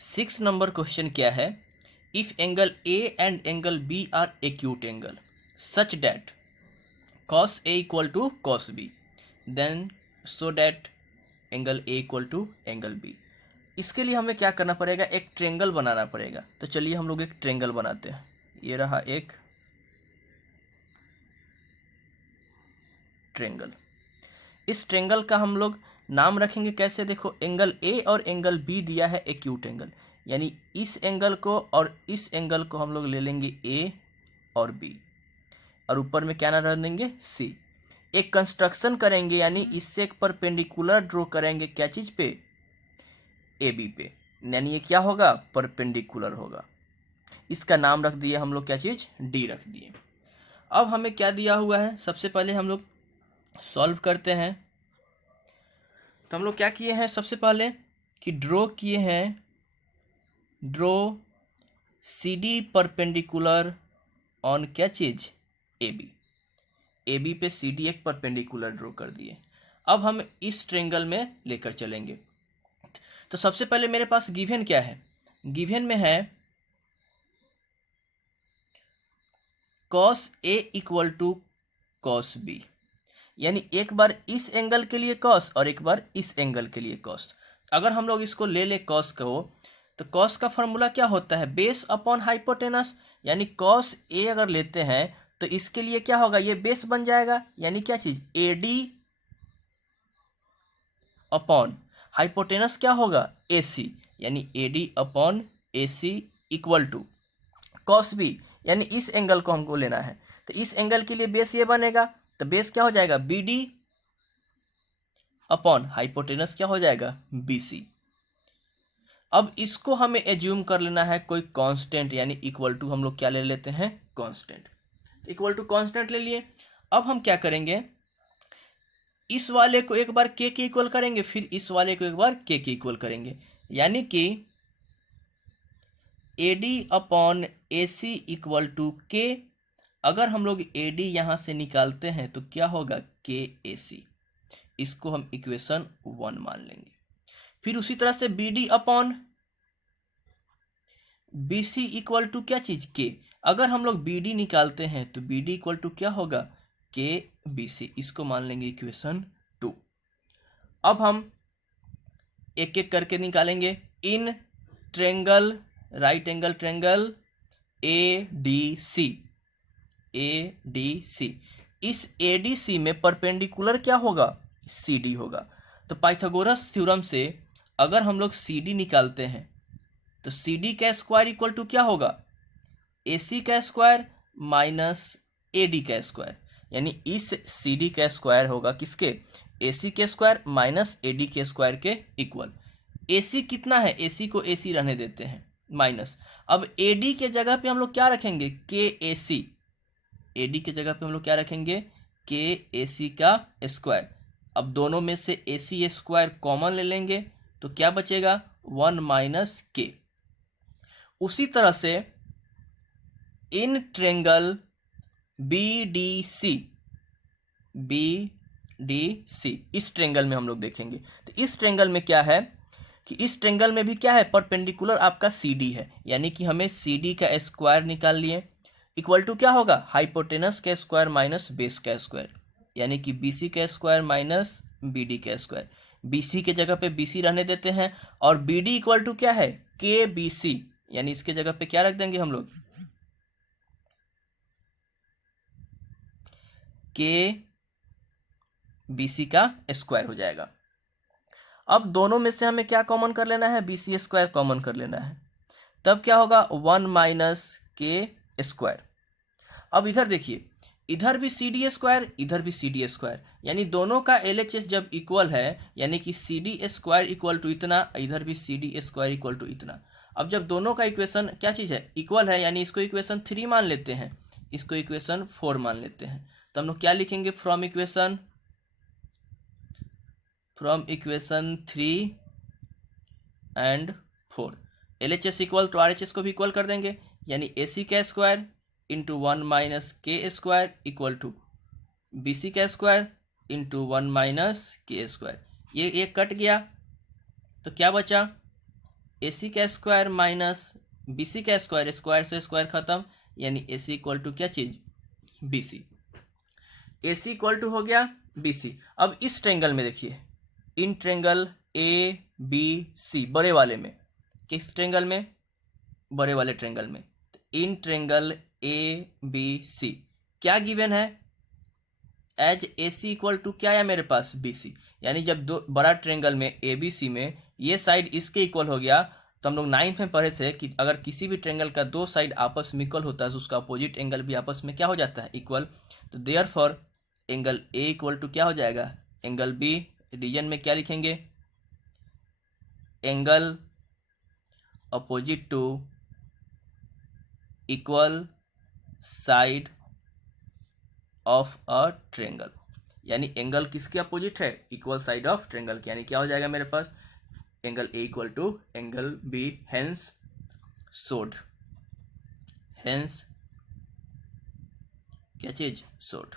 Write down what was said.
6 number question क्या है? If angle A and angle B are acute angle such that cos A equal to cos B, then so that angle A equal to angle B। इसके लिए हमें क्या करना पड़ेगा? एक triangle बनाना पड़ेगा। तो चलिए हम लोग एक ट्रेंगल बनाते हैं। ये रहा एक ट्रेंगल। इस ट्रेंगल का हम लोग नाम रखेंगे कैसे? देखो, एंगल ए और एंगल बी दिया है एक्यूट एंगल, यानी इस एंगल को और इस एंगल को हम लोग ले लेंगे ए और बी, और ऊपर में क्या ना रख देंगे? सी। एक कंस्ट्रक्शन करेंगे, यानी इससे एक परपेंडिकुलर ड्रॉ करेंगे। क्या चीज पे? ए बी पे, यानी ये क्या होगा? परपेंडिकुलर होगा। इसका नाम रख दिए हम लोग, क्या चीज? डी रख दिए। अब हमें क्या दिया हुआ है? सबसे पहले हम लोग सॉल्व करते हैं। तो हम लोग क्या किए हैं? सबसे पहले कि ड्रॉ किए हैं, draw C D perpendicular on क्या चीज? A B. ए बी पे सी डी एक परपेंडिकुलर ड्रॉ कर दिए। अब हम इस ट्रेंगल में लेकर चलेंगे। तो सबसे पहले मेरे पास गिवन क्या है? गिवन में है cos A equal to cos B, यानी एक बार इस एंगल के लिए cos और एक बार इस एंगल के लिए cos। अगर हम लोग इसको ले ले cos को, तो cos का फॉर्मूला क्या होता है? बेस अपॉन हाइपोटेनस, यानी cos A अगर लेते हैं तो इसके लिए क्या होगा? ये बेस बन जाएगा, यानी क्या चीज? AD अपॉन हाइपोटेनस क्या होगा? AC, यानी AD upon AC equal to cos B, यानी इस एंगल को हमको लेना है। तो इस एंगल के लिए बेस ये बनेगा, तो बेस क्या हो जाएगा? BD अपॉन हाइपोटेनस क्या हो जाएगा? BC। अब इसको हमें एज्यूम कर लेना है कोई कांस्टेंट, यानी इक्वल टू हम लोग क्या ले लेते हैं? कांस्टेंट। इक्वल टू कांस्टेंट ले लिए। अब हम क्या करेंगे? इस वाले को एक बार के इक्वल करेंगे, फिर इस वाले को एक बार के इक्वल करेंगे, यानी कि AD upon AC equal to K. अगर हम लोग AD यहां से निकालते हैं तो क्या होगा? KAC। इसको हम इक्वेशन 1 मान लेंगे। फिर उसी तरह से BD upon BC equal to क्या चीज? K। अगर हम लोग BD निकालते हैं तो BD इक्वल टू क्या होगा? KBC। इसको मान लेंगे इक्वेशन 2। अब हम एक एक करके निकालेंगे। In triangle, right angle triangle ADC, ADC, इस ADC में परपेंडिकुलर क्या होगा? CD होगा। तो पाइथागोरस थ्योरम से अगर हम लोग CD निकालते हैं तो CD का स्क्वायर इक्वल टू क्या होगा? AC का स्क्वायर माइनस AD का स्क्वायर, यानी इस CD का स्क्वायर होगा किसके? AC के स्क्वायर माइनस AD के स्क्वायर के इक्वल। AC कितना है? AC को AC रहने देते हैं, माइनस। अब AD के जगह पे हम लोग क्या रखेंगे? KAC। AD के जगह पे हम लोग क्या रखेंगे? KAC का स्क्वायर। अब दोनों में से AC स्क्वायर कॉमन ले लेंगे तो क्या बचेगा? 1 माइनस K। उसी तरह से इन ट्रेंगल BDC, BDC, इस ट्रेंगल में हम लोग देखेंगे। तो इस ट्रेंगल में क्या है कि इस ट्रेंगल में भी क्या है? परपेंडिकुलर आपका CD है, यानी कि हमें CD का स्क्वायर निकाल लिए। इक्वल टू क्या होगा? हाइपोटेनस का स्क्वायर माइनस बेस का स्क्वायर, यानी कि BC का स्क्वायर माइनस BD का स्क्वायर। BC के जगह पे BC रहने देते हैं, और BD इक्वल टू क्या है? KBC, यानी इसके जगह पे क्या रख देंगे हम लोग? KBC का स्क्वायर हो जाएगा। अब दोनों में से हमें क्या कॉमन कर लेना है? BC स्क्वायर कॉमन कर लेना है। तब क्या होगा? 1 माइनस K स्क्वायर। अब इधर देखिए, इधर भी CD स्क्वायर, इधर भी CD स्क्वायर, यानी दोनों का LHS जब इक्वल है, यानी कि CD स्क्वायर इक्वल टू इतना, इधर भी CD स्क्वायर इक्वल टू इतना। अब जब दोनों का इक्वेशन क्या चीज़ है? इक्वल है, यानी इसको इक्वेशन 3 मान लेते हैं, इसको इक्वेशन 4 मान लेते हैं। तो हम लोग क्या लिखेंगे? From equation 3 and 4 LHS equal to RHS को भी इक्वल कर देंगे, यानी AC का square into 1 minus K square equal to BC का square into 1 minus K square. ये कट गया तो क्या बचा? ए सी का स्क्वायर माइनस बी सी का स्क्वायर, स्क्वायर से स्क्वायर खत्म, यानी ए सी इक्वल टू क्या चीज, B C. A C equal to हो गया बी सी। अब इस ट्रेंगल में देखिए, in triangle A B C, बड़े वाले में, किस ट्रेंगल में, बड़े वाले ट्रेंगल में, in triangle A B C क्या गिवन है, as A C equal to क्या है मेरे पास, बी सी। यानी जब दो बड़ा ट्रेंगल में ए बी सी में ये साइड इसके इक्वल हो गया, तो हम लोग 9th में पढ़े थे कि अगर किसी भी ट्रेंगल का दो साइड आपस में इक्वल होता है तो उसका अपोजिट एंगल भी आपस में क्या हो जाता है, इक्वल। तो therefore angle A equal to क्या हो जाएगा, एंगल बी। रीजन में क्या लिखेंगे, angle opposite to equal side of a triangle, यानी एंगल किसके अपोजिट है, इक्वल साइड ऑफ ट्रेंगल के, यानी क्या हो जाएगा मेरे पास, angle A equal to angle B, hence showed, hence क्या चीज, सोड।